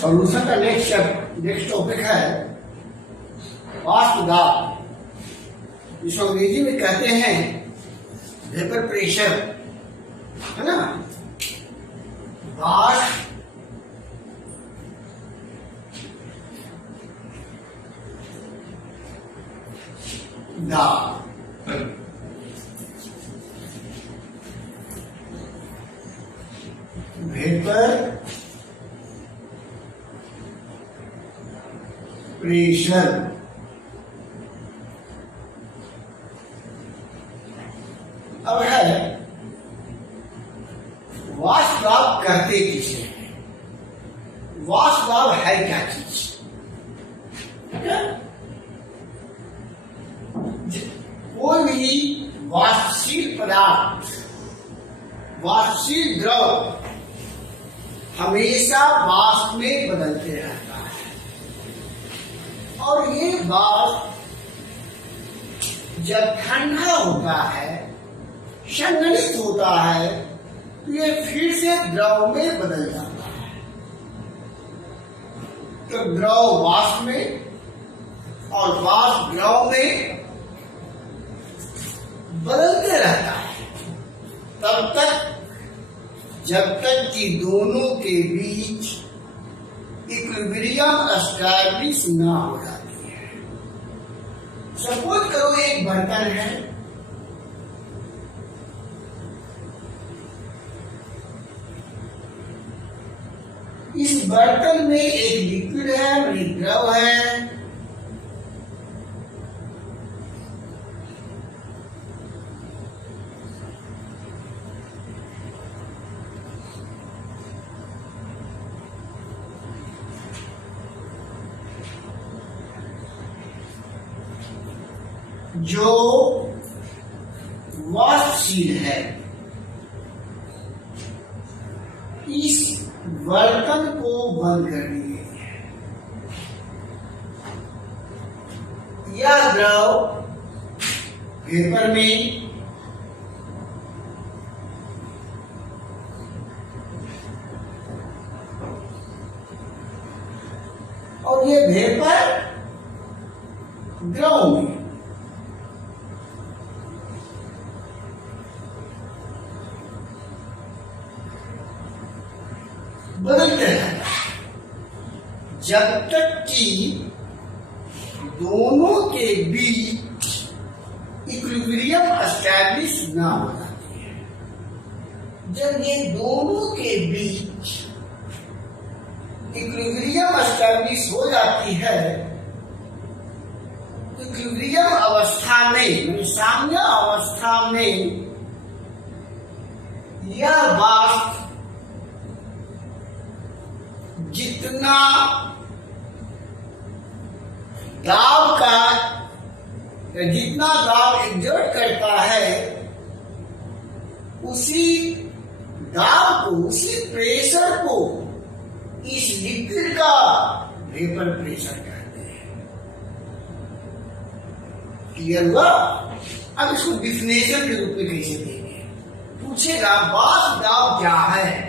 Solution का next topic है वाष्प दाब, जिसको अंग्रेजी में कहते हैं वेपर प्रेशर, है ना। वाष्प दाब वेपर प्रेशर। अब है वाष्प दाब कहते किसे हैं, वाष्प दाब है क्या चीज। कोई भी वाष्पशील पदार्थ, वाष्पशील द्रव हमेशा वाष्प में बदलते रहता है, और ये वाष्प जब ठंडा होता है, संघनित होता है, तो ये फिर से द्रव में बदल जाता है। तो द्रव वाष्प में और वाष्प द्रव में बदलते रहता है तब तक जब तक कि दोनों के बीच इक्विलिब्रियम एस्टैब्लिश ना हो जाती है। सपोज करो एक बर्तन है, इस बर्तन में एक लिक्विड है, एक द्रव है, जो वाष्पशील है। इस बर्तन को बंद कर दीजिए। यह द्रव वेपर में और ये वेपर द्रव में बदलते रहता है जब तक कि दोनों के बीच इक्विलिब्रियम एस्टैब्लिश ना हो जाती है। जब ये दोनों के बीच इक्विलिब्रियम एस्टैब्लिश हो जाती है, इक्विलिब्रियम अवस्था में, साम्य अवस्था में, यह वाष्प जितना दाब का जितना दाब एग्जर्ट करता है, उसी दाब को, उसी प्रेशर को इस लिक्विड का वेपर प्रेशर कहते हैं। क्लियर हुआ। अब इसको डिफिनेशन के रूप में कैसे देंगे, पूछेगा वाष्प दाब क्या है।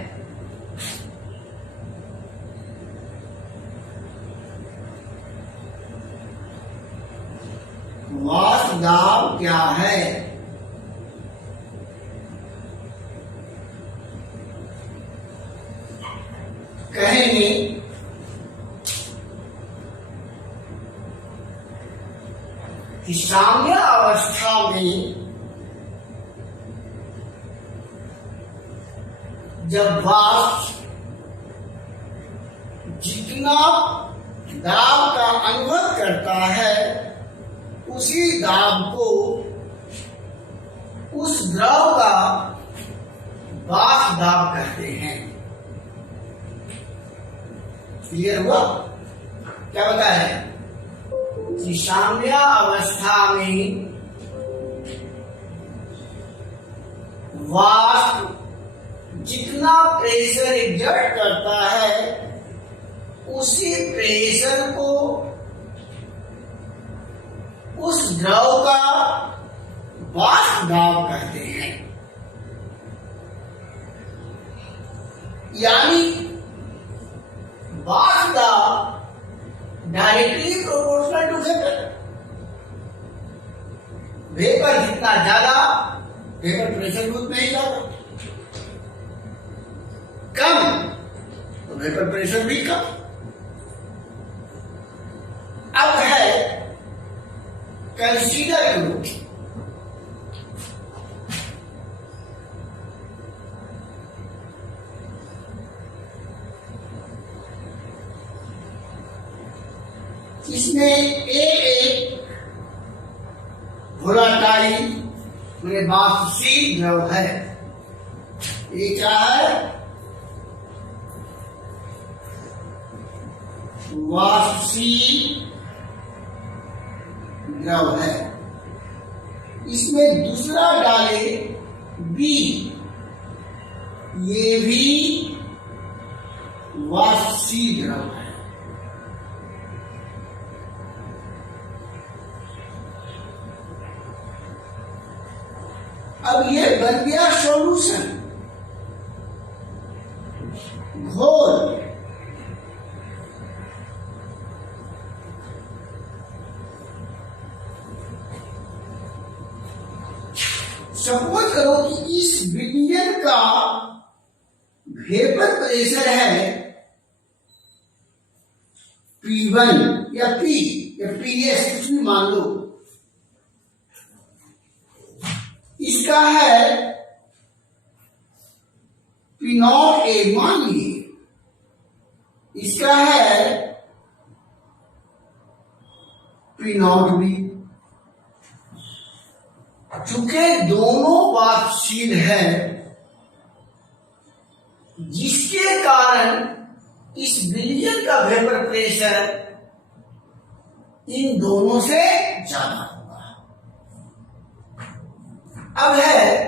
वाष्प दाब क्या है। कहेंगे कि साम्य अवस्था में जब वाष्प जितना दाब का अनुभव करता है, उसी दाब को उस द्रव का वाष्प दाब कहते हैं। क्लियर हुआ। क्या बताया कि साम्य अवस्था में वाष्प जितना प्रेशर एग्जर्ट करता है, उसी प्रेशर को उस द्रव का वाष्प दाब कहते हैं। यानी वाष्प directly proportional to vapour. Vapour जितना ज्यादा वेपर प्रेशर भी उतना ही ज्यादा, कम तो वेपर प्रेशर भी कम। अब है कंसीडर करो इसमें एक वोलाटाइल मेरे वाष्पशील द्रव है। ये क्या है? वाष्पशील द्रव है। इसमें दूसरा डाले बी, ये भी वाष्पशील द्रव है। अब ये बन गया सॉल्यूशन, घोल। सपोज करो कि इस विलयन का वेपर प्रेशर है P1 या P या PS, कुछ भी मान लो। इसका है P0A मान लीजिए, इसका है P0B। चूंकि दोनों वाष्पशील है, जिसके कारण इस विलयन का वेपर प्रेशर इन दोनों से ज्यादा होगा। अब है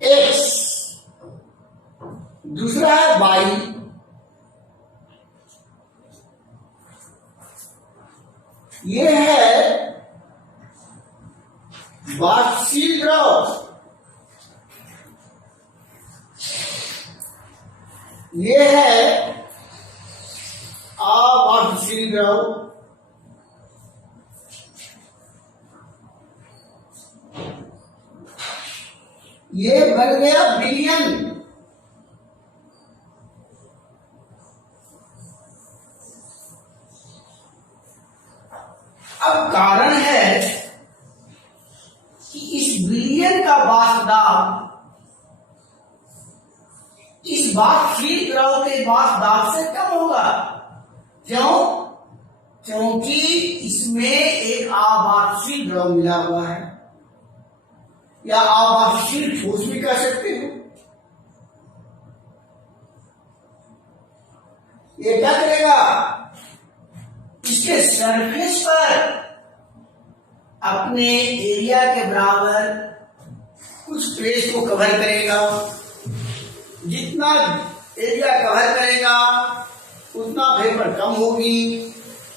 X, दूसरा है Y। ये है वाष्पशील द्रव, ये है अवाष्पशील द्रव। ये बन गया विलयन। अब कारण है कि इस विलयन का वाष्प दाब इस वाष्पशील द्रव के वाष्प दाब से कम होगा। क्यों? क्योंकि इसमें एक अवाष्पशील द्रव मिला हुआ है, या अवाष्पशील ठोस भी कह सकते हो। ये क्या करेगा? इसके सरफेस पर अपने एरिया के बराबर कुछ स्पेस को कवर करेगा। जितना एरिया कवर करेगा उतना वेपर कम होगी,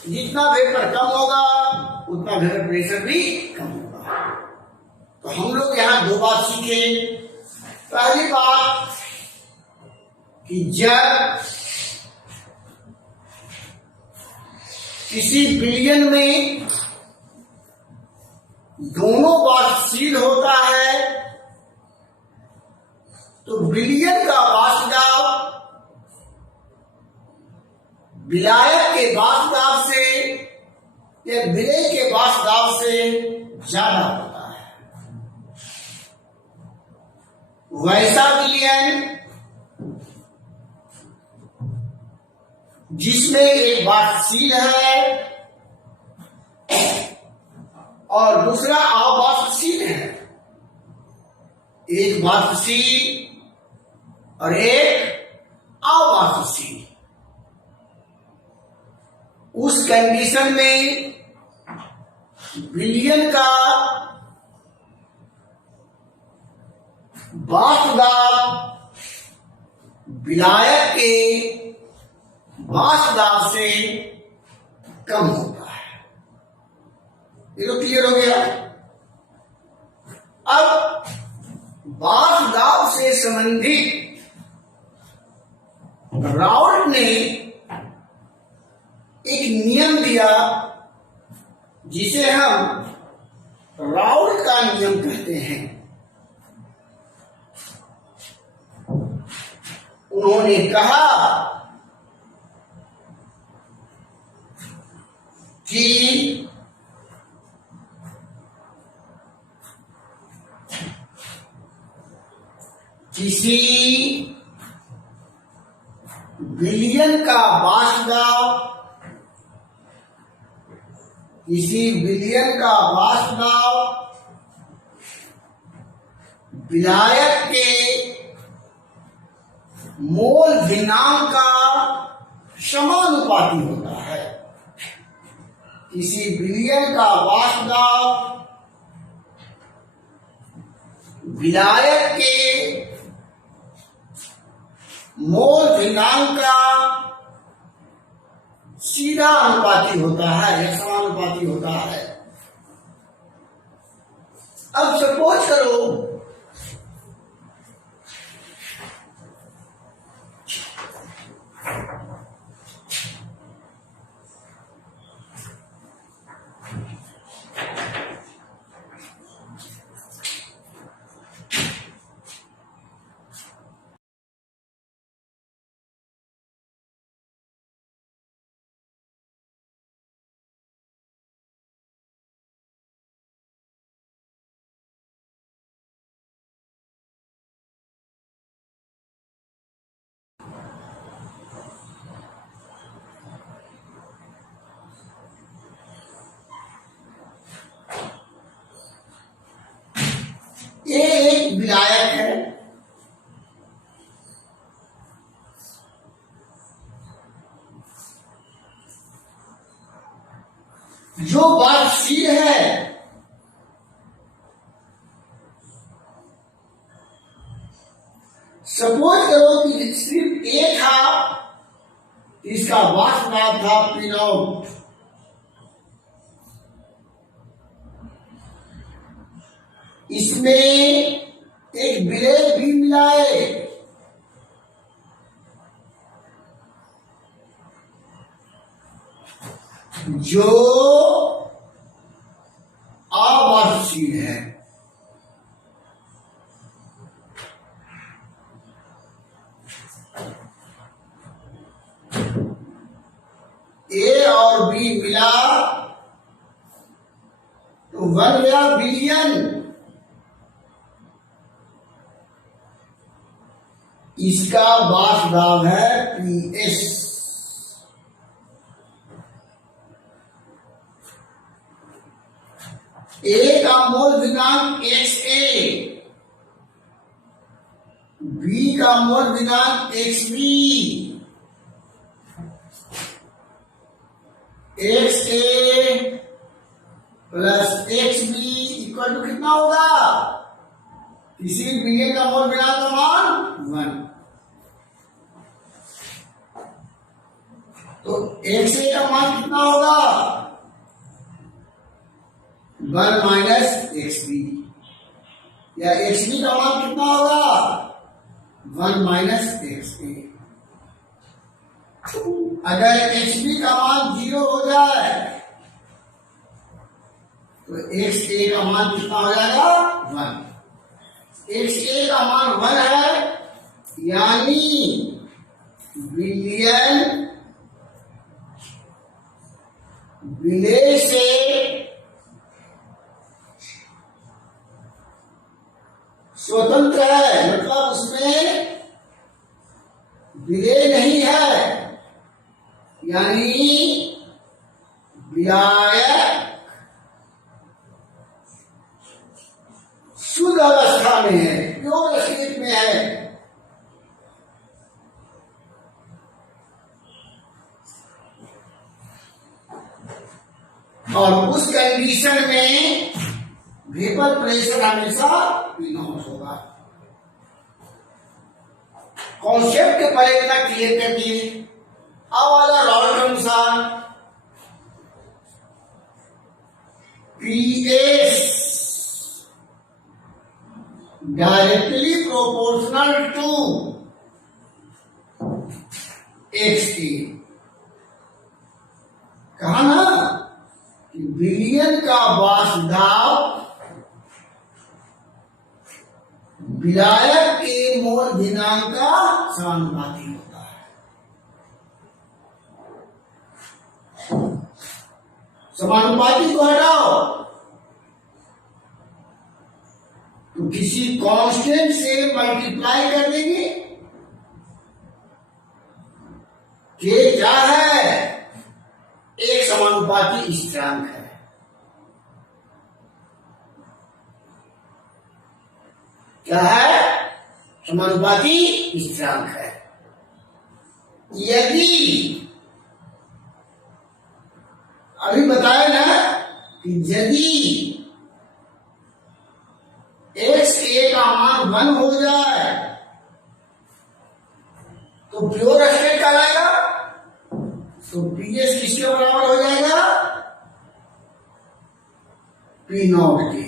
जितना वेपर कम होगा उतना वेपर प्रेशर भी कम होगा। तो हम लोग यहां दो बात सीखे। पहली बात कि जब किसी विलयन में दोनों वाष्पशील होता है तो विलयन का वाष्प दाब विलायक के वाष्प दाब से या विलय के वाष्प दाब से ज्यादा होता है। वैसा विलयन जिसमें एक वाष्पशील है और दूसरा अवाष्पशील है, एक वाष्पशील और एक अवाष्पशील, उस कंडीशन में विलयन का वाष्प दाब विलायक के वाष्प दाब से कम होता है। ये तो क्लियर हो गया। अब वाष्प दाब से संबंधित राउल्ट ने एक नियम दिया जिसे हम राउल्ट का नियम कहते हैं। उन्होंने कहा कि किसी विलयन का वाष्प दाब, किसी विलयन का वाष्प दाब विलायक के मोल भिन्नांक का समानुपाती होता है। किसी विलयन का वाष्प दाब विलायक के मोल भिन्नांक का सीधा अनुपाती होता है या समानुपाती होता है। अब सपोज करो ये एक विलायक है, जो वाष्पशील है। सपोज करो कि सिर्फ एक था, इसका वाष्प दाब था P0। इसमें एक विलेय भी मिलाए, जो अवाष्पशील है। ए और बी मिला तो बन गया विलयन। इसका वाष्प दाब है PS। ए का मोल भिन्नांक XA, बी का मोल भिन्नांक XB। XA plus XB equal to कितना होगा? किसी विलयन का मोल भिन्नांक का मान 1। तो XA का मान कितना होगा? 1 माइनस XB। या XB का मान कितना होगा? 1 माइनस XA। अगर XB का मान 0 हो जाए तो XA का मान कितना हो जाएगा? 1। XA का मान 1 है, यानी विलयन विलेय से स्वतंत्र है, मतलब उसमें विलेय नहीं है, यानी विलायक शुद्ध अवस्था में है, प्योर स्टेट में है। और उस कंडीशन में वेपर प्रेशर हमेशा P0 होगा। कॉन्सेप्ट पहले इतना क्लियर कर दिए। अब वाला लॉ के अनुसार PS directly proportional to XT। कहा ना कि बिलियन का वासुदाव विलायक के मूलधनांक का समानुपाती होता है। समानुपाती को हटाओ तो किसी कांस्टेंट से मल्टीप्लाई कर देंगे। के क्या है? एक समानुपाती स्थिरांक है। क्या है? समानुपाती स्थिरांक है। यदि अभी बताया ना कि यदि XA का मान 1 हो जाए तो प्योर स्टेट कहलाएगा। तो PS किसके बराबर हो जाएगा? P0 के।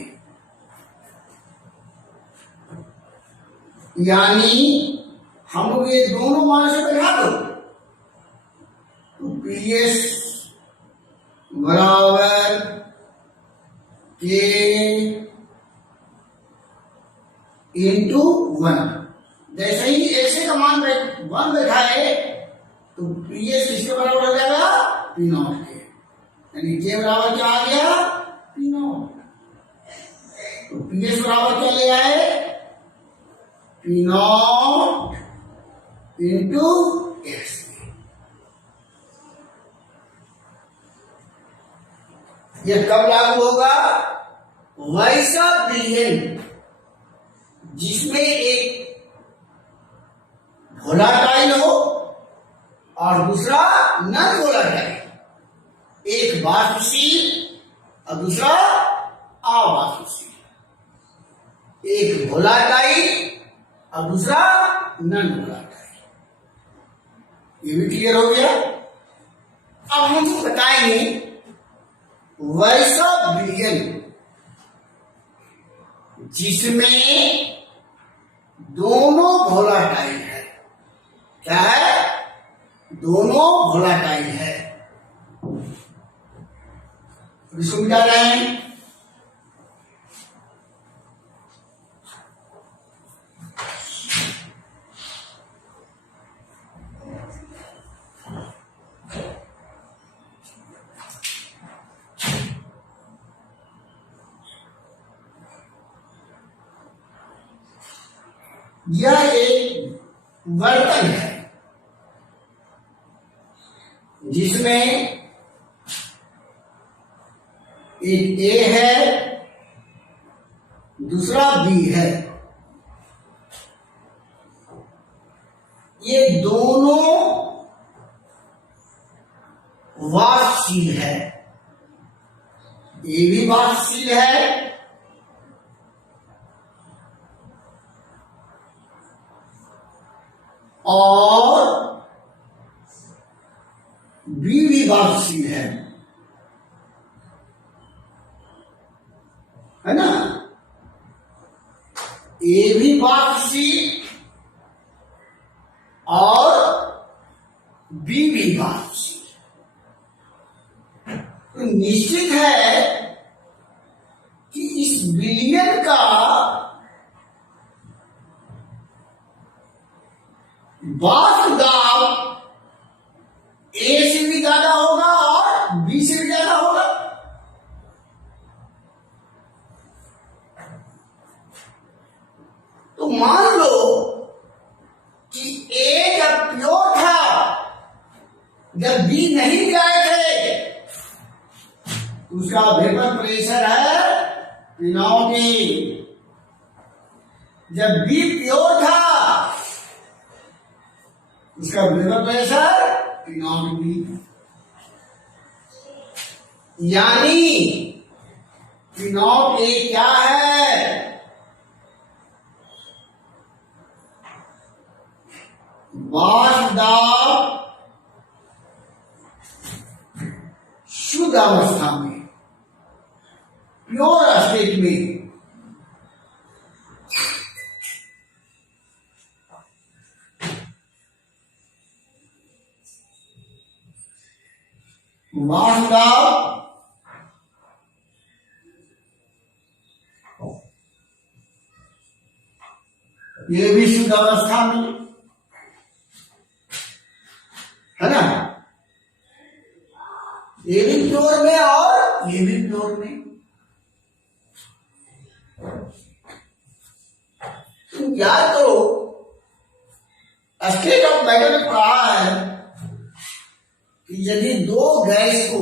यानी हम लोग ये दोनों मान से बैठा दो तो PS बराबर K इंटू 1। जैसे ही XA का मान 1 बैठाए तो PS किसके बराबर हो जाएगा? P0 के। यानी K बराबर क्या आ गया? P0। तो PS बराबर क्या ले आए? P0 into X। ये कब लागू होगा? वैसा बिलियन जिसमें एक वोलाटाइल हो और दूसरा नॉन वोलाटाइल। एक वाष्पशील और दूसरा अवाष्पशील। एक वोलाटाइल और दूसरा नॉन वोलाटाइल। ये भी क्लियर हो गया। अब हम बताएंगे वैसा बिलियन जिसमें दोनों वोलाटाइल है। क्या है? दोनों वोलाटाइल है। इसको क्या रहे हैं? यह एक बर्तन है जिसमें एक A है, दूसरा B है। ये दोनों वाष्पशील है। ये भी वाष्पशील है और B भी वाष्पशील है ना? A भी वाष्पशील और B भी वाष्पशील। तो निश्चित है कि इस बिलियन का वाष्पदाब A से भी ज्यादा होगा और B से भी ज्यादा होगा। तो मान लो कि A जब प्योर था, जब B नहीं भी आए थे, उसका वेपर प्रेशर है P0। जब B प्योर था उसका वेपर प्रेशर P0। यानी P0A क्या है? वाष्पदाब शुद्धावस्था में, प्योर स्टेट में वासुदेव ये भी शुद्ध अवस्था में है ना, ये भी प्योर में और ये भी प्योर में। तुम याद करो, स्टेट ऑफ मैटर में पढ़ा है कि यदि दो गैस को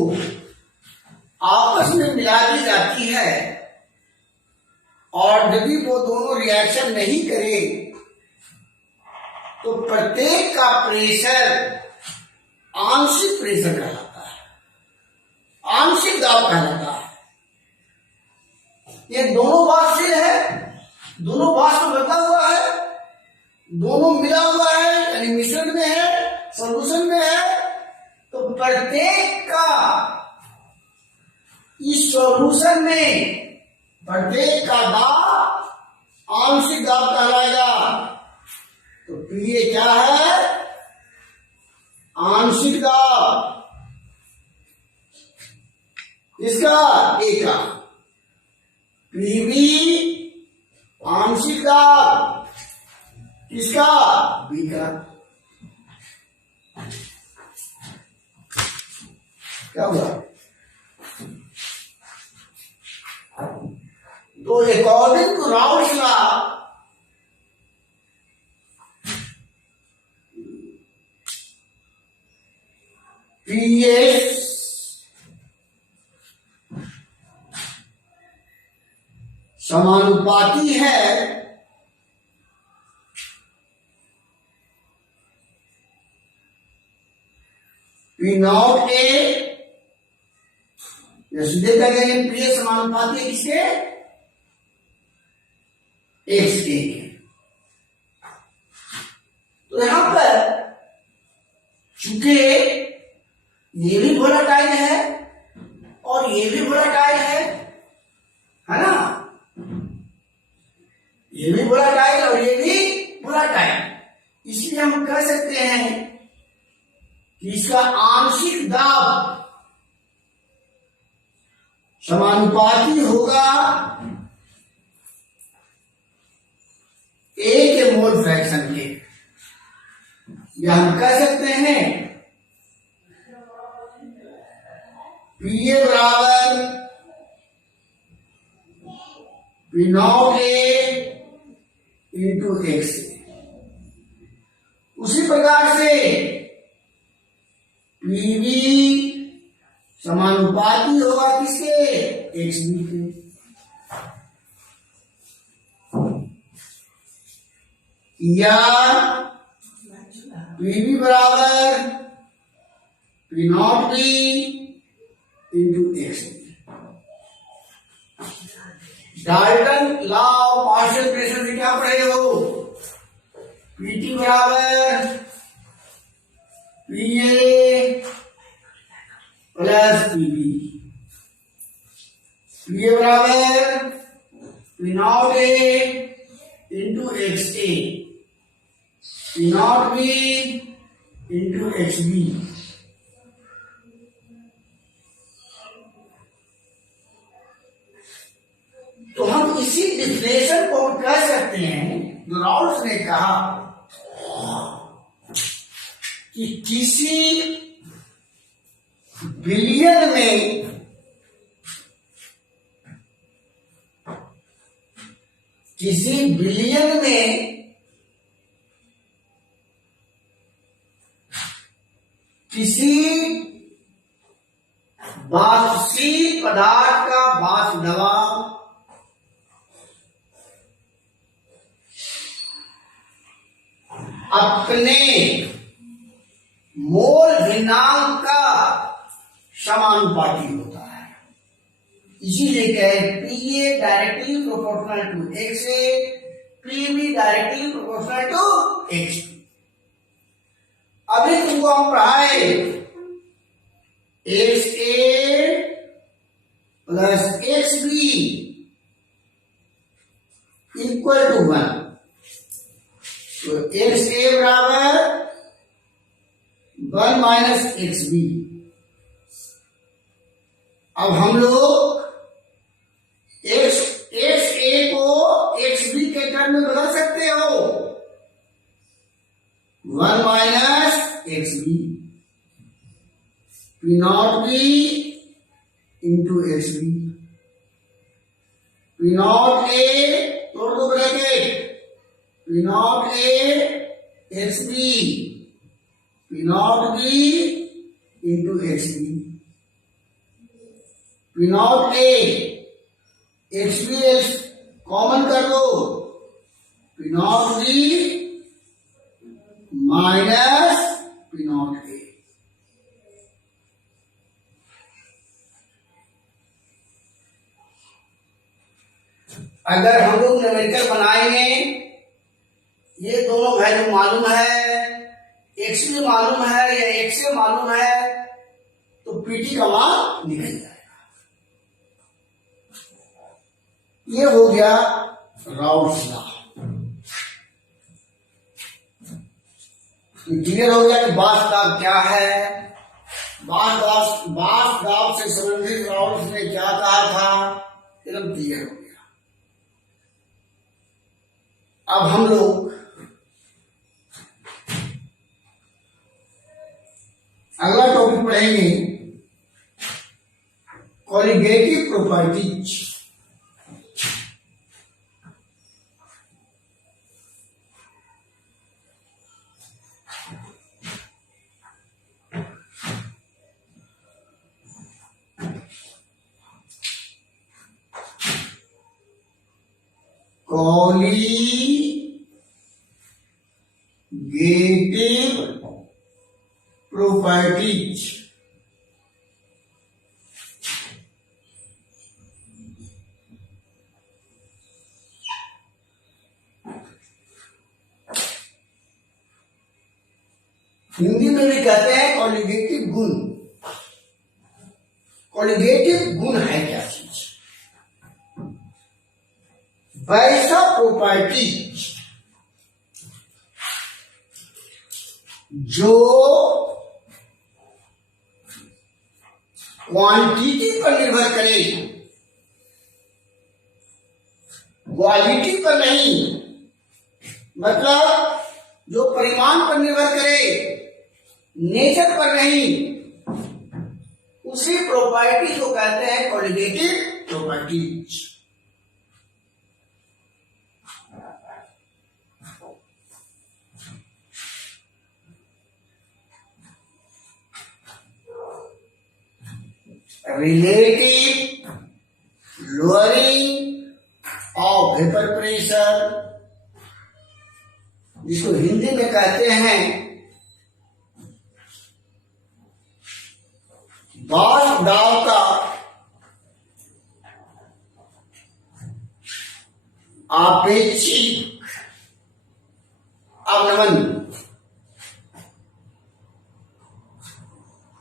आपस में मिला दी जाती है और यदि वो दोनों रिएक्शन नहीं करे तो प्रत्येक का प्रेशर आंशिक प्रेशर कहलाता है, आंशिक दाब कहलाता है। ये दोनों वाष्पशील है, दोनों वाष्प में बदला हुआ है, दोनों मिला हुआ है यानी मिश्रण में है, सॉल्यूशन में है, तो प्रत्येक का इस सॉल्यूशन में प्रत्येक का दाब आंशिक दाब कहलाएगा। तो पीए क्या है? आंशिक दाब। इसका ए का पीवी आंशिक दाब, इसका बी का। क्या हुआ? तो according to Raoult's law PH समानुपाती है पी नॉट ए, सीधे कह गए पीएच समानुपाती है किसके? एक्स के। तो यहां पर चूंकि ये भी वोलेटाइल है और ये भी वोलेटाइल है ना, ये भी वोलेटाइल और ये भी वोलेटाइल, इसलिए हम कह सकते हैं कि इसका आंशिक दाब समानुपाती होगा ए के मोल फ्रैक्शन के। या हम कह सकते हैं पीए बराबर P naught A into x. उसी प्रकार से पीवी समानुपाती होगा किसके? एक्स बी के। या पीवी बराबर P naught B into x. Dalton law of partial pressure से क्या पढ़े हो? पीटी बराबर पीए प्लस पीबी, पीए बराबर P naught A into X A, P naught B into X B. तो हम इसी डिफिनेशन को कह सकते हैं जो राउल्स ने कहा कि किसी बिलियन में किसी वाष्पशील पदार्थ का वाष्प दबाव अपने मोल भिन्नांक का समानुपाती होता है। इसीलिए कहे PA directly proportional to X A, PV directly proportional to X. अभी तुमको हम पढ़ाए X A plus X B equal to 1। तो एक्स ए बराबर 1 माइनस एक्स बी। अब हम लोग एक्स ए को एक्स बी के टर्म में बदल सकते हो। 1 minus X B P naught B into X B. P naught A तोड़ दो bracket, P naught A X B, P naught B into X B. P naught A X B common कर दो, P naught B minus P naught A. अगर हम लोग numerical बनाएंगे, ये दोनों वैल्यू मालूम है, एक्स भी मालूम है या एक्स से मालूम है, तो पीटी का मान निकल जाएगा। ये हो गया राउल्स लॉ। क्लियर हो गया कि बास दाब क्या है। बास दाब से संबंधित राउल्स ने क्या कहा था, एकदम क्लियर हो गया। अब हम लोग अगला टॉपिक पढ़ेंगे, colligative properties. Colligative properties. Hindi में भी कहते हैं कॉलिगेटिव गुण। कॉलिगेटिव गुण है क्या चीज? वैसा प्रॉपर्टी जो क्वांटिटी पर निर्भर करे, क्वालिटी पर नहीं। मतलब जो परिमाण पर निर्भर करे, नेचर पर नहीं, उसी प्रॉपर्टी को कहते हैं colligative properties. Relative lowering of vapour pressure, जिसको हिंदी में कहते हैं बास दाब का आपेक्षिक अवनमन।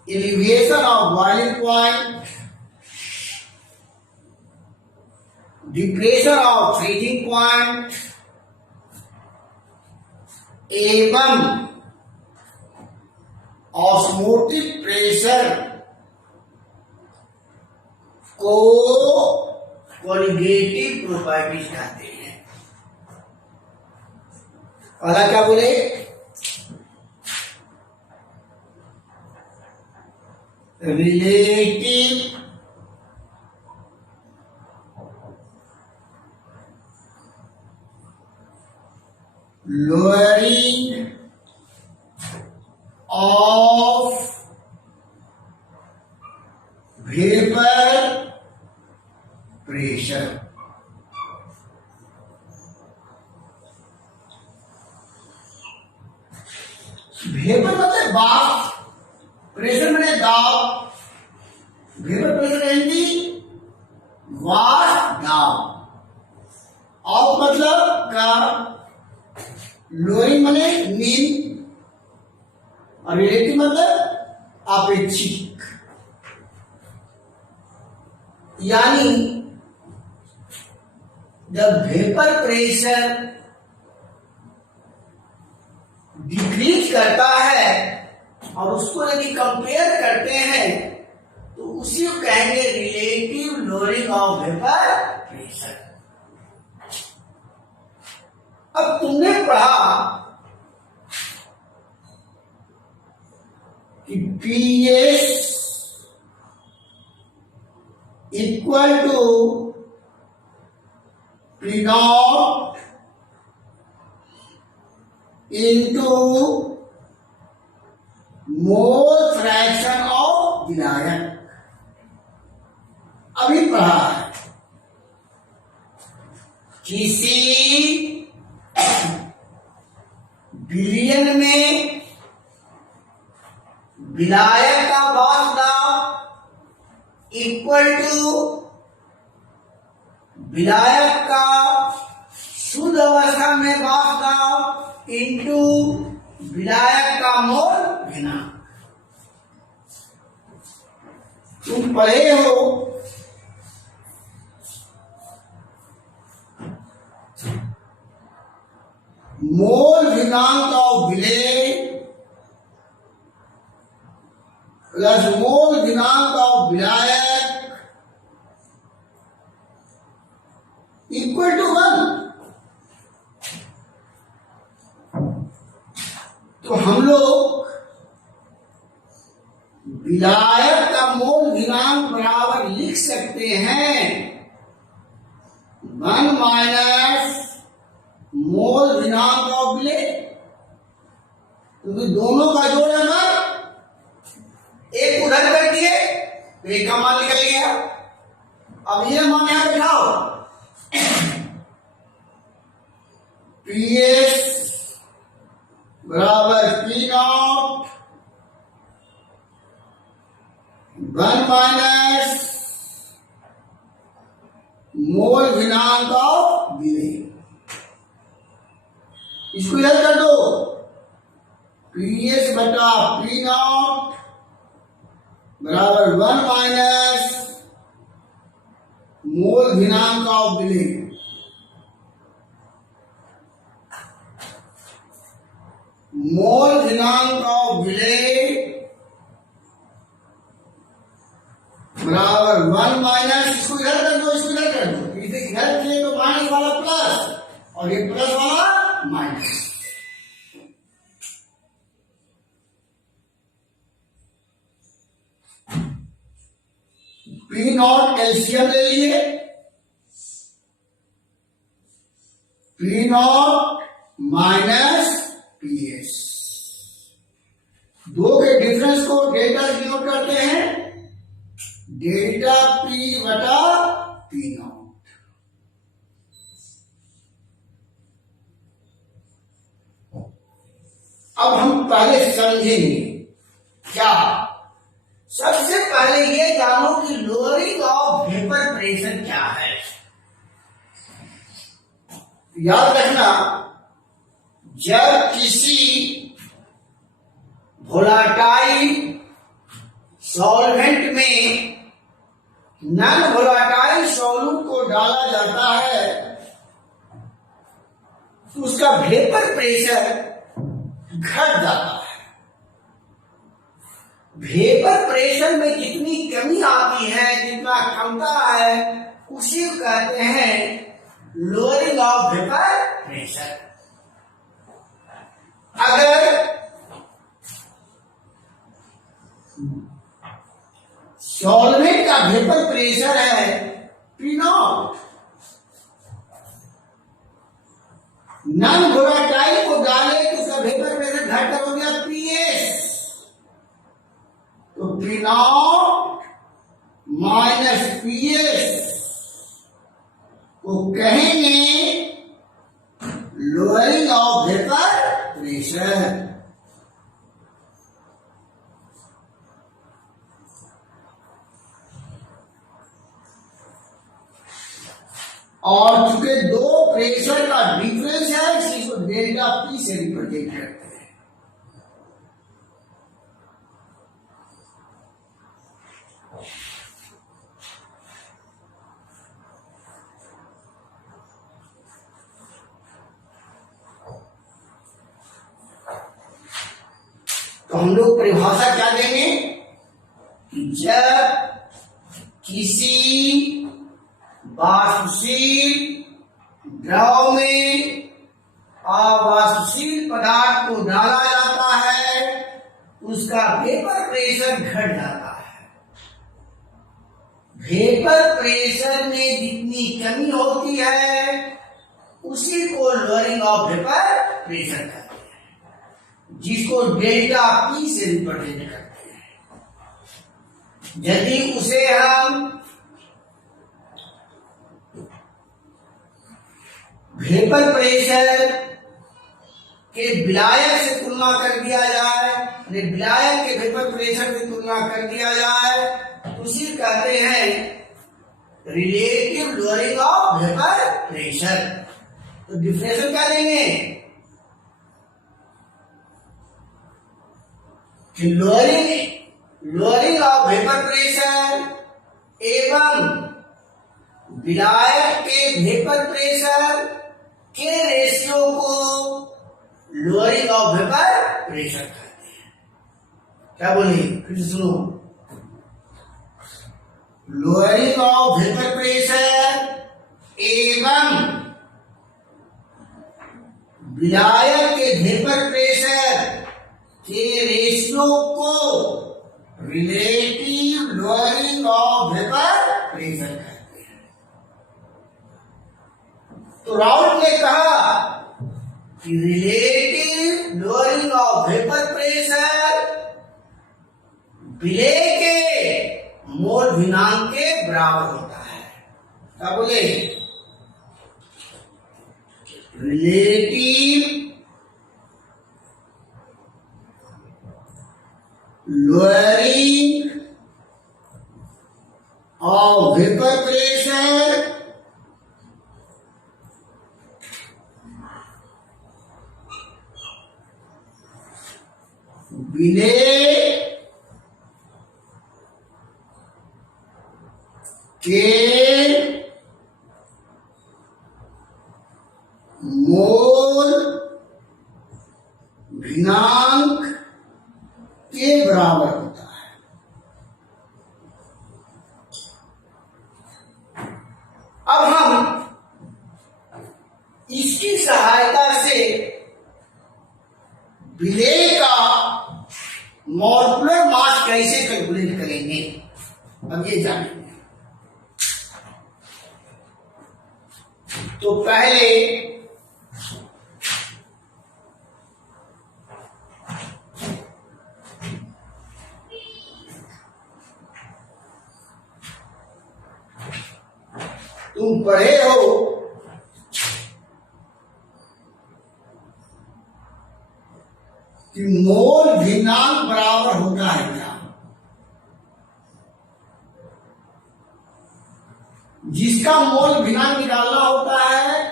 Elevation of boiling point, depression of freezing point एवं ऑस्मोटिक प्रेशर को कॉलिगेटिव प्रॉपर्टीज कहते हैं। पहला क्या बोले? Relative lowering of vapor pressure. Vapour मतलब भाप, प्रेशर मैंने दाब, वेपर प्रेशर हिंदी वाष्प दाब, ऑफ मतलब का, लोअरिंग मने मीन, और रिलेटिव मतलब आपेक्षिक। यानी जब वेपर प्रेशर डिक्रीज करता है और उसको यदि कंपेयर करते हैं तो उसी को कहेंगे relative lowering of vapour pressure. अब तुमने पढ़ा कि PS equal to P naught into mole fraction of विलायक। अभी पढ़ा है किसी बिलियन में विलायक का मास दाब इक्वल टू विलायक का शुद्ध अवस्था में मास दाब इंटू विलायक का मोल भिन्नांक। तुम पढ़े हो मोल भिन्नांक ऑफ विलेय प्लस मोल भिन्नांक ऑफ विलायक इक्वल टू 1। तो हम लोग विलायक का मोल भिन्नांक बराबर लिख सकते हैं 1 माइनस मोल भिन्नांक ऑफ विलेय, क्योंकि दोनों का जोड़ है ना, एक उधर कर दिए तो एक का मान निकल गया। अब ये मान यहां बिठाओ, पीएस बराबर पी नॉट 1 माइनस मोल भिन्नांक ऑफ विलेय। इसको याद कर दो, पीएस बटा पी नॉट बराबर 1 माइनस मोल भिन्नांक ऑफ विलेय। मोल भिन्नांक ऑफ विलेय बराबर 1 माइनस, इसको इधर कर दो, इसको इधर कर दो, इसे इधर किए तो माइनस वाला प्लस और ये प्लस वाला माइनस। पी नॉट एलसीएम ले लिए, पी नॉट माइनस पीएस, दो के डिफरेंस को डेल्टा डिनोट करते हैं, डेल्टा पी बटा पी नॉट। अब हम पहले समझेंगे क्या। सबसे पहले ये जानो कि लोअरिंग ऑफ वेपर प्रेशर क्या है। याद रखना, जब किसी वोलाटाइल सॉल्वेंट में नॉन वोलाटाइल सॉल्यूट को डाला जाता है तो उसका वेपर प्रेशर घट जाता है। वेपर प्रेशर में जितनी कमी आती है, जितना क्षमता है, उसी को कहते हैं लोअरिंग ऑफ वेपर प्रेशर। अगर सॉल्वेंट का वेपर प्रेशर है पी नॉट, नॉन वोलाटाइल को डाले तो उसका वेपर प्रेशर घट कर हो गया पीएस, तो पी नॉट माइनस पीएस को कहेंगे लोअरिंग ऑफ वेपर प्रेशर। और चूंकि दो प्रेशर का डिफरेंस है, इसी को डेल्टा पी से रिप्रेजेंट करते हैं। तो हम लोग परिभाषा क्या देंगे कि जब किसी वाष्पशील द्रव में अवाष्पशील पदार्थ को डाला जाता है उसका वेपर प्रेशर घट जाता है। वेपर प्रेशर में जितनी कमी होती है उसी को लोअरिंग ऑफ वेपर प्रेशर कहते हैं, जिसको डेल्टा पी से रिप्रेजेंट करते हैं। यदि उसे हम वेपर प्रेशर के विलायक से तुलना कर दिया जाए, विलायक के वेपर प्रेशर से तुलना कर दिया जाए तो उसे कहते हैं relative lowering of vapour pressure. तो डिफरेंशियल क्या देंगे कि लोअरिंग ऑफ वेपर प्रेशर एवं विलायक के वेपर प्रेशर के रेशियो को लोअरिंग ऑफ वेपर प्रेशर कहते हैं। क्या बोले फिर सुनो, लोअरिंग ऑफ वेपर प्रेशर एवं विलायक के वेपर प्रेशर के रेशियो को relative lowering of vapour pressure कहते हैं। तो राउट ने कहा कि relative lowering of vapour pressure विलेय के मोल भिन्नांक के बराबर होता है। क्या बोले, relative lowering of vapour pressure विलेय के मोल भिन्नांक के बराबर होता है। अब हम इसकी सहायता से विलेय का मॉलिक्यूलर मास कैसे कैलकुलेट करेंगे अब ये जानेंगे। तो पहले तुम पढ़े हो कि मोल भिन्नांक बराबर होता है क्या, जिसका मोल भिन्नांक निकालना होता है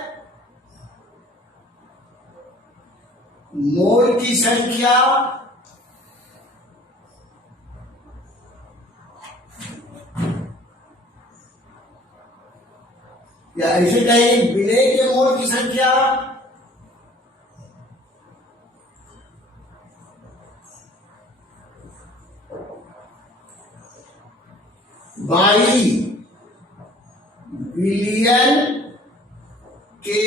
मोल की संख्या या ऐसे कहें विलेय के मोल की संख्या बाई बिलियन के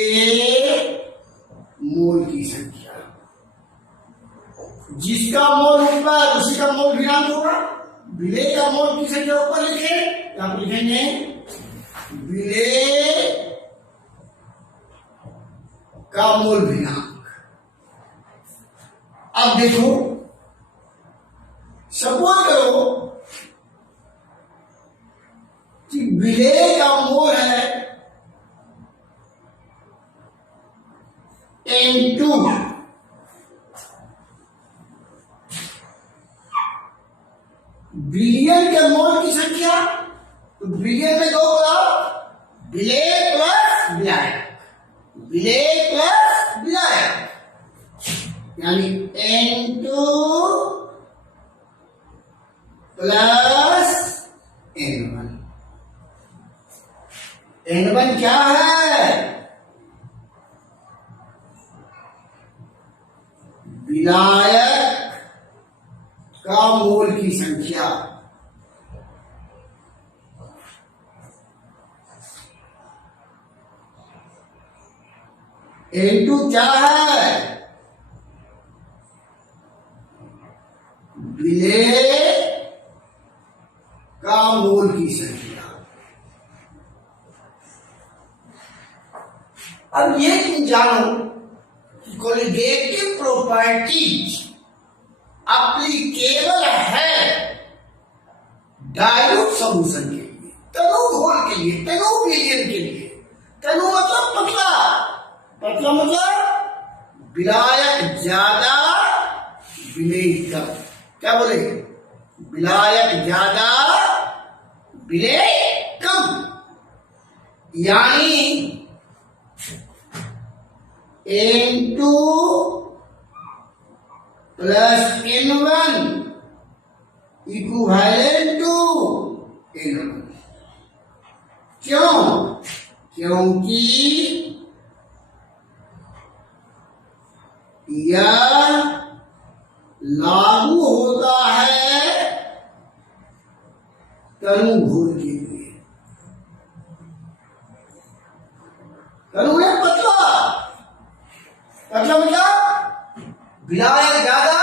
मोल की संख्या, जिसका मोल ऊपर उसी का मोल भिन्नांक होगा। विलेय का मोल की संख्या ऊपर लिखे, आप लिखेंगे विलेय का मोल भिन्नांक। अब देखो, सपोज करो कि विलेय का मोल है N2, बिलियन के मोल की संख्या, तो बिलियन में दो होगा विलेय प्लस विलायक, विलेय प्लस विलायक, यानी N2 प्लस N1। N1 क्या है, विलायक का मोल की संख्या। N2 क्या है? विलेय का मोल की संख्या। अब ये तुम जानो कि कोलिगेटिव प्रॉपर्टीज एप्लीकेबल है डाइल्यूट सॉल्यूशन के लिए, तनु घोल के लिए, तनु विलयन के लिए। तनु मतलब पतला, पतला मतलब विलायक ज्यादा विलेय कम। क्या बोले? विलायक ज्यादा विलेय कम। यानी N2 plus N1 equivalent to N1। क्यों? क्योंकि यह लागू होता है तनु घोल के लिए। तनु है पतला, पतला मतलब विलायक ज्यादा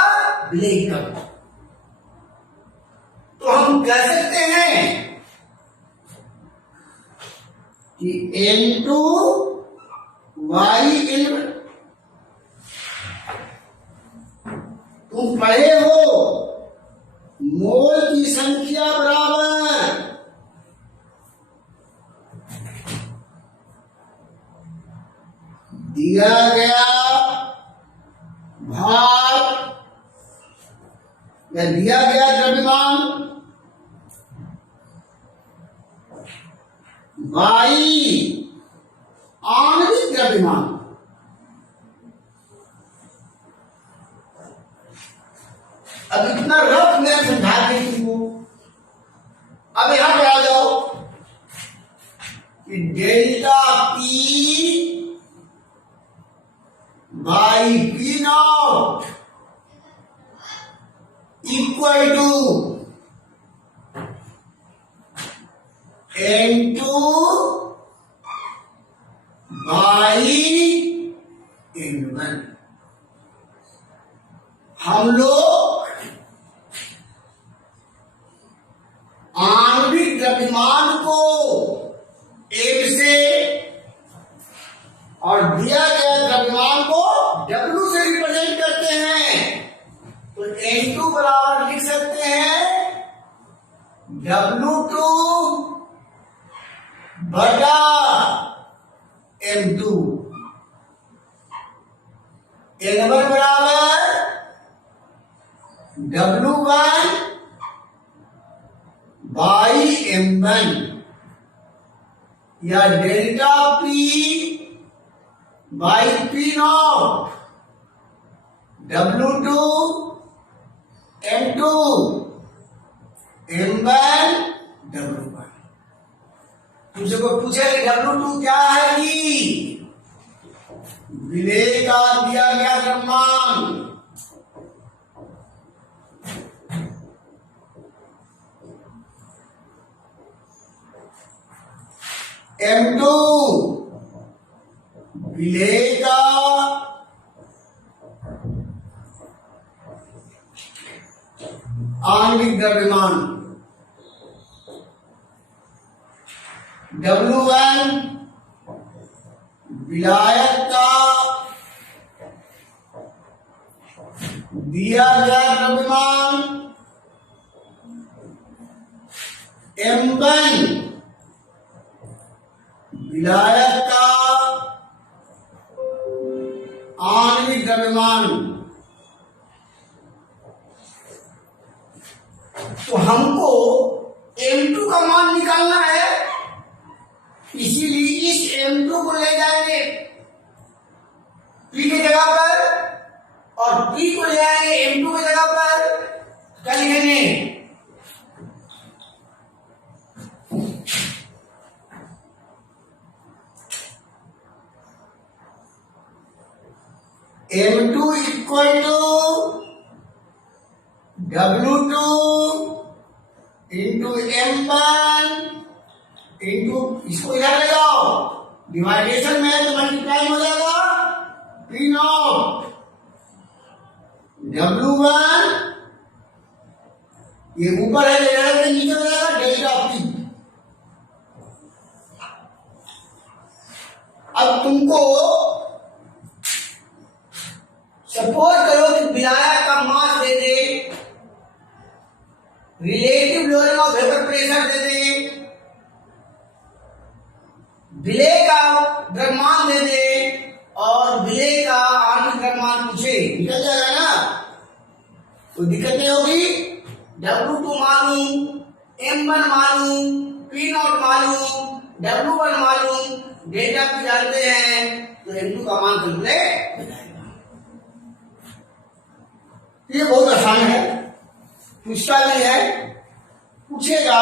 विलेय कम। तो हम कह सकते हैं कि N2 YN। तुम पढ़े हो मोल की संख्या बराबर दिया गया भार या दिया गया द्रव्यमान बाई आणविक द्रव्यमान। अब इतना रफ मैं समझा दी तुमको। अब यहां पे आ जाओ कि delta P by P naught equal to N2 by N1। हम लोग आणविक द्रव्यमान को M से और दिया गया द्रव्यमान को W से रिप्रेजेंट करते हैं। तो N2 बराबर लिख सकते हैं W2 बटा M2। N1 बराबर W1 बाई M1 या delta P by P not W2 M2 M1 W1। तुमसे कोई पूछे कि W2 क्या है कि विलेय का दिया गया द्रव्यमान। M2 विलेय का आणविक द्रव्यमान। W1 विलायक का दिया गया द्रव्यमान। M1 विलायक का आणविक द्रव्यमान। तो हमको M2 का मान निकालना है, इसीलिए इस M2 को ले जाएंगे P की जगह पर और P को ले आएंगे M2 की जगह पर। क्या लिखेंगे? M2 equal to W2 into M1 into, इसको इधर ले जाओ, डिवाइडेशन में तो मल्टीप्लाई हो जाएगा P नॉट W1, ये ऊपर है डेल्टा, नीचे हो जाएगा डेल्टा P। अब तुमको सपोज करो कि बिलाया का मास दे दे, relative lowering of vapour pressure दे दे, विलेय का द्रव्यमान दे दे और विलेय का आणविक द्रव्यमान पूछे, निकल जाएगा ना, तो दिक्कत नहीं होगी। W2 मालूम, M1 मालूम, P नॉट मालूम, W1 मालूम, डेल्टा P जानते हैं, तो M2 का मान कैलकुलेट हो जाएगा। ये बहुत आसान है, पूछता नहीं है, पूछेगा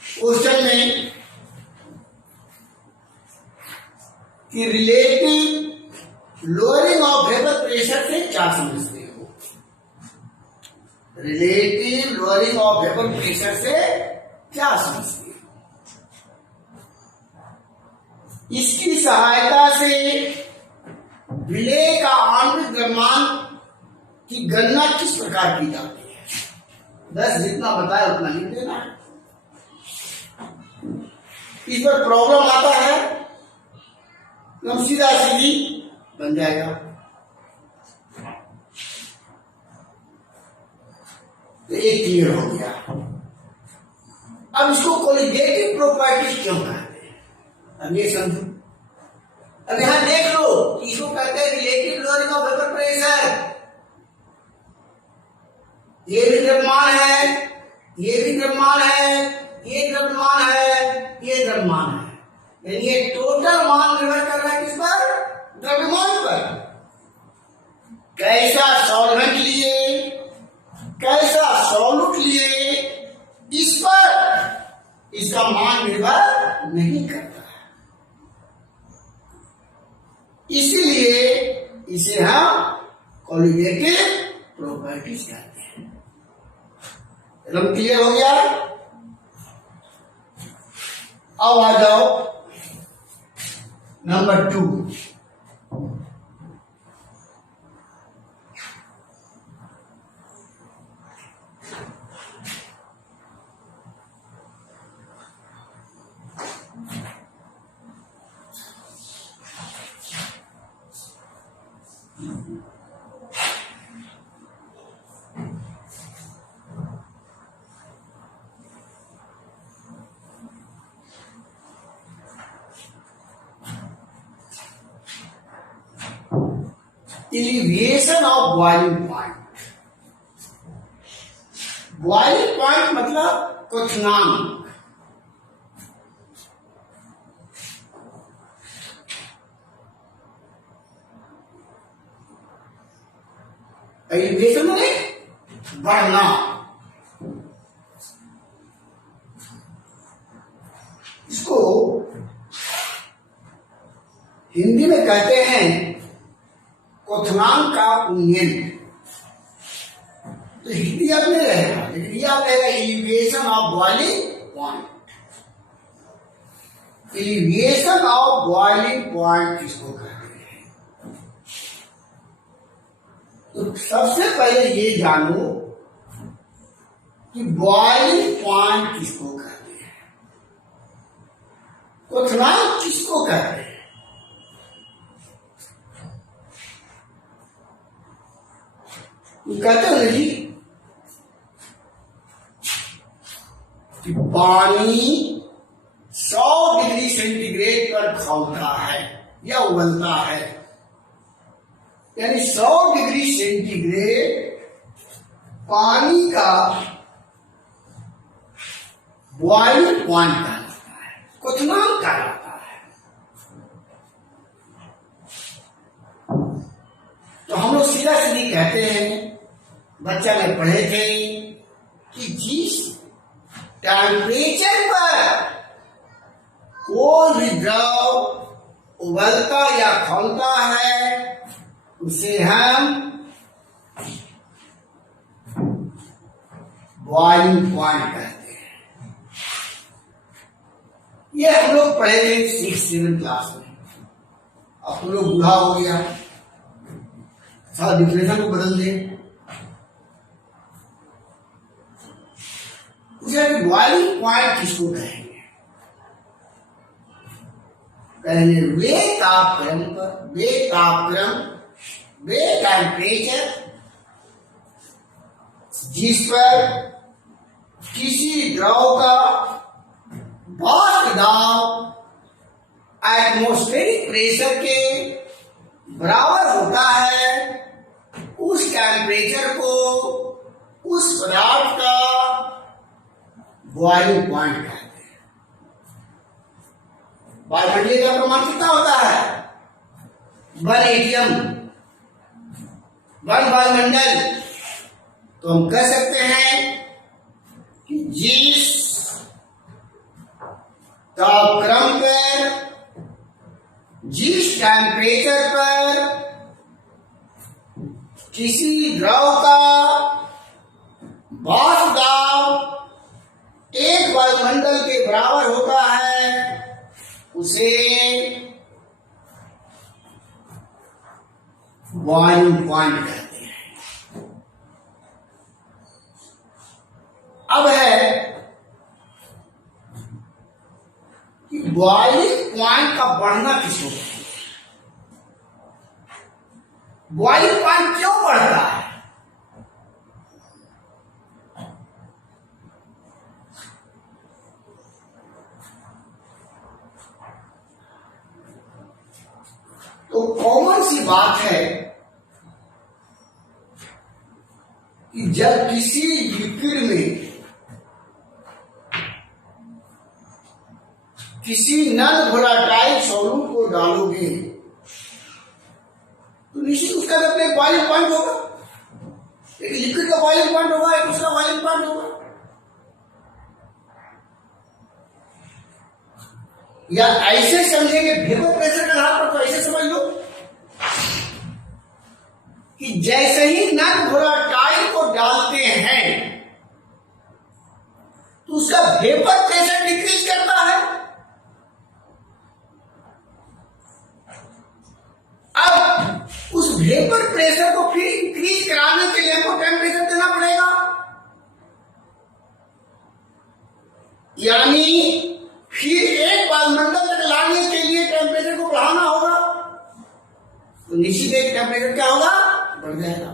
क्वेश्चन में कि relative lowering of vapour pressure से क्या समझते हो। Relative lowering of vapour pressure से क्या समझते हो। इसकी सहायता से विलेय का आणविक द्रव्यमान की गणना किस प्रकार की जाती है। बस जितना बताया उतना लिख देना। इस पर प्रॉब्लम आता है, हम सीधा सीधी बन जाएगा। तो एक क्लियर हो गया। अब इसको कोलिगेटिव प्रॉपर्टी क्यों कहते हैं, अब ये समझो। अब यहां देख लो, इसको कहते हैं relative lowering of vapour pressure. ये भी द्रव्यमान है, ये भी द्रव्यमान है, ये द्रव्यमान है, ये द्रव्यमान है, यानी ये टोटल मान निर्भर कर रहा है किस पर, द्रव्यमान पर। कैसा सॉल्वेंट लिए, कैसा सॉल्यूट लिए, इस पर इसका मान निर्भर नहीं करता है। इसीलिए इसे हम कोलिगेटिव प्रॉपर्टीज कहते हैं। एकदम क्लियर हो गया। अब आ जाओ number 2। Elevation of boiling point. Boiling point मतलब क्वथनांक। एलिवेशन माने बढ़ना। इसको हिंदी में कहते हैं क्वथनांक का उन्नयन। तो हिंदी आप नहीं रहेगा, लेकिन यह रहेगा elevation of boiling point. Elevation of boiling point किसको कहते हैं। तो सबसे पहले ये जानो कि बॉइलिंग पॉइंट किसको कहते हैं, क्वथनांक किसको कहते हैं। कहते हैं जी कि पानी 100 डिग्री सेंटीग्रेड पर खौलता है या उबलता है, यानी 100 डिग्री सेंटीग्रेड पानी का बॉइलिंग पॉइंट कहलाता है, क्वथनांक कहलाता है। तो हम लोग सीधा सीधी कहते हैं, बच्चा में पढ़े थे कि जिस टेम्परेचर पर कोई भी द्रव उबलता या खौलता है उसे हम बॉइलिंग पॉइंट कहते हैं। ये हम लोग पढ़े थे 6th-7th क्लास में। अब हम लोग बूढ़ा हो गया, सारा डिफिनेशन को बदल दे। बॉइलिंग पॉइंट किसको कहेंगे? कहेंगे वे टेम्परेचर जिस पर किसी द्रव का वाष्प दाब एटमॉस्फेरिक प्रेशर के बराबर होता है, उस टेम्परेचर को उस पदार्थ का बॉइलिंग पॉइंट कहते हैं। वायुमंडलीय का प्रमाण कितना होता है? 1 atm, 1 वायुमंडल। तो हम कह सकते हैं कि जिस तापक्रम पर, जिस टेम्परेचर पर किसी द्रव का वाष्प दाब 1 वायुमंडल के बराबर होता है, उसे बॉइलिंग पॉइंट कहते हैं। अब है कि बॉइलिंग पॉइंट का बढ़ना किसको कहते हैं? बॉइलिंग पॉइंट क्यों बढ़ता है? तो कॉमन सी बात है कि जब किसी लिक्विड में किसी नॉन वोलेटाइल सॉल्यूट को डालोगे तो निश्चित उसका अपने बॉइलिंग पॉइंट होगा। एक लिक्विड का बॉइलिंग पॉइंट होगा, एक उसका बॉइलिंग पॉइंट होगा। या ऐसे समझेंगे वेपर प्रेशर के आधार पर, तो ऐसे समझ लो कि जैसे ही नॉन वोलेटाइल को डालते हैं तो उसका वेपर प्रेशर डिक्रीज करता है। अब उस वेपर प्रेशर को फिर इंक्रीज कराने के लिए हमको टेम्परेचर देना पड़ेगा, यानी फिर एक वायुमंडल तक लाने के लिए टेम्परेचर को बढ़ाना होगा। तो निश्चित एक टेम्परेचर क्या होगा? बढ़ जाएगा।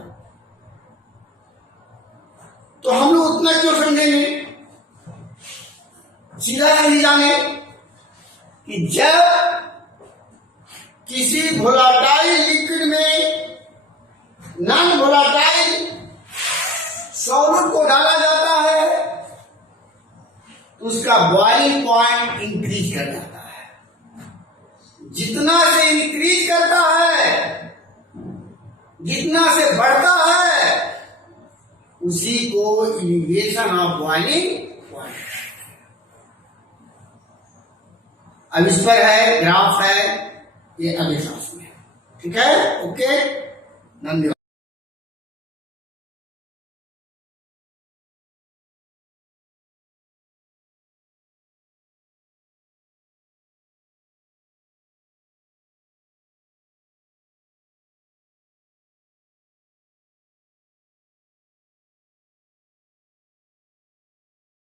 तो हम लोग उतना क्यों समझेंगे? सीधा नहीं जाने कि जब किसी वोलेटाइल लिक्विड में नॉन वोलेटाइल सॉल्यूट को डाला जाता है तो उसका बॉइलिंग पॉइंट इंक्रीज कर जाता है। जितना से इंक्रीज करता है, जितना से बढ़ता है, उसी को एलिवेशन ऑफ बॉइलिंग पॉइंट। अब इस पर है ग्राफ है, ये अगले क्लास में। ठीक है, ओके, धन्यवाद।